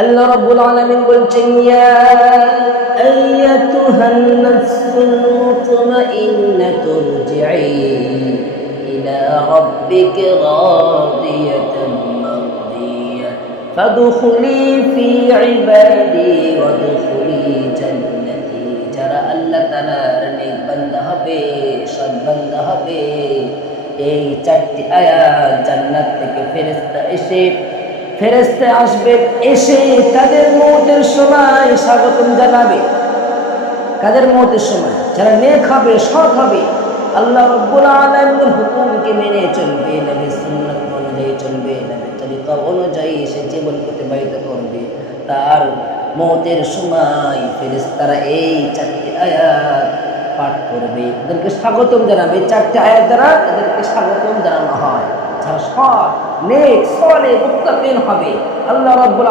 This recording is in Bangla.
আল্লাহ রাব্বুল আলামিন বলছেন, ইয়া আইয়াতুহান নাফসুল মুতমাইন্নাতু ইরজিই ইলা রাব্বিকি রাদিয়াতান মারদিয়াহ ফাদখুলি ফি ইবাদি ওয়াদখুলি জান্নাতি। যারা আল্লাহ তাআলার নেক বান্দা হবে, সৎ বান্দা হবে, এই চারটি আয়াত জান্নাত থেকে ফেরেশতা আসবে, এসে তাদের মওতের সময় স্বাগতম জানাবে। কাদের মওতের সময়? যারা নেক হবে, সৎ হবে, আল্লাহ রাব্বুল আলামিনের হুকুমকে মেনে চলবে, নবীর সুন্নাত অনুযায়ী চলবে, নবীর তরিকা অনুযায়ী সে জীবন অতিবাহিত করবে, তার মওতের সময় ফেরেশতারা এই চারটি আয়াত পাঠ করবে, তাদেরকে স্বাগতম জানাবে। চারটি আয়াত দ্বারা তাদেরকে স্বাগতম জানানো হয়। যারা সৎ, নেক, সালেহ, মুত্তাকিন হবে, আল্লাহ রাব্বুল